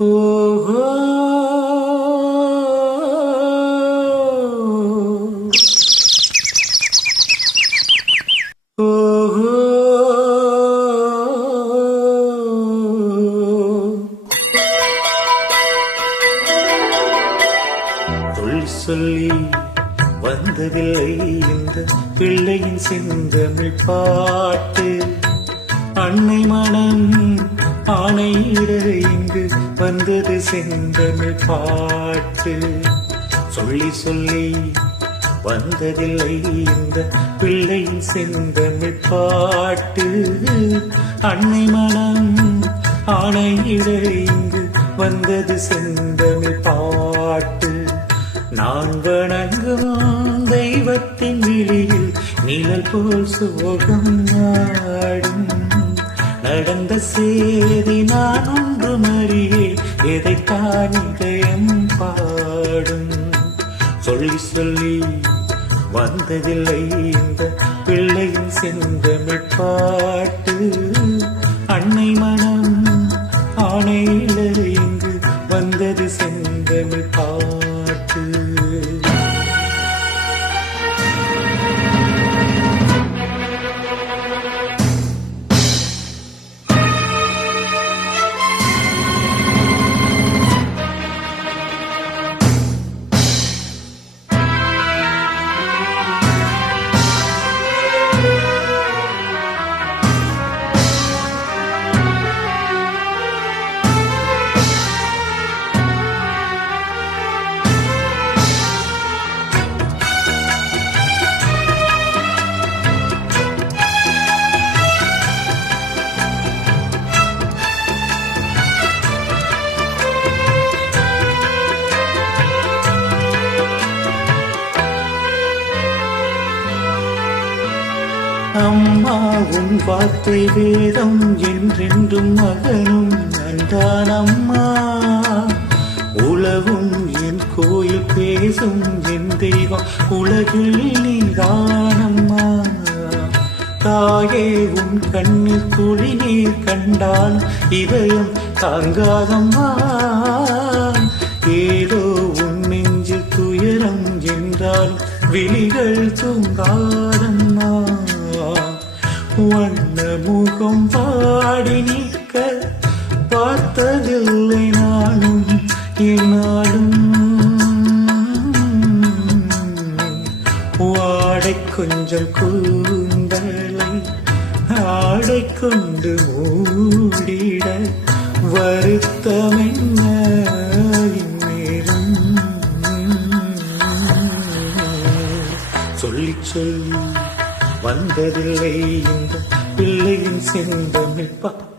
ஓஹோ ஓஹோ சொல்லி வந்ததில்லை இந்த பிள்ளையின் செந்தமிழ் பாட்டு. அன்னை மனம் ஆணையிட இங்கு வந்தது செந்தமிழ் பாட்டு. சொல்லி சொல்லி வந்ததில்லை இந்த பிள்ளையின் செந்தமிழ் பாட்டு. அன்னை மனம் ஆணையிட இங்கு வந்தது செந்தமிழ் பாட்டு. நான் வணங்கும் தெய்வத்தின் விழியில் நிழல் போல் சோகம் நாடும். நடந்த சேதி நான் ஒன்று மறியே எதைத்தான் இதயம் பாடும். சொல்லி சொல்லி வந்ததில்லை இந்த பிள்ளையின் செந்தமிழ் பாட்டு. அன்னை மனம் ஆணையில இங்கு வந்தது செந்தமிழ் பாட்டு. அம்மா உன் வார்த்தை வேதம் என்றென்றும் மகனும் நன்றான் அம்மா. உலகும் என் கோயில் பேசும் என் தெய்வம் உலகில் நீதான் அம்மா. தாயே உன் கண்ணில் துளி நீர் கண்டால் இதயம் தாங்காதம்மா. ஏதோ உன் நெஞ்சில் துயரம் என்றால் விழிகள் தூங்காதம்மா. வண்ண முகம் பாடி நிற்க பார்த்ததில்லை நானும் என்னாலும். வாடை கொஞ்சம் கூந்தலை ஆடை கொண்டு மூடிட வருத்தமென்ன நேரம். சொல்லி சொல்லி வந்ததில்லை இந்த பிள்ளையின் செந்தமிழ் பாட்டு.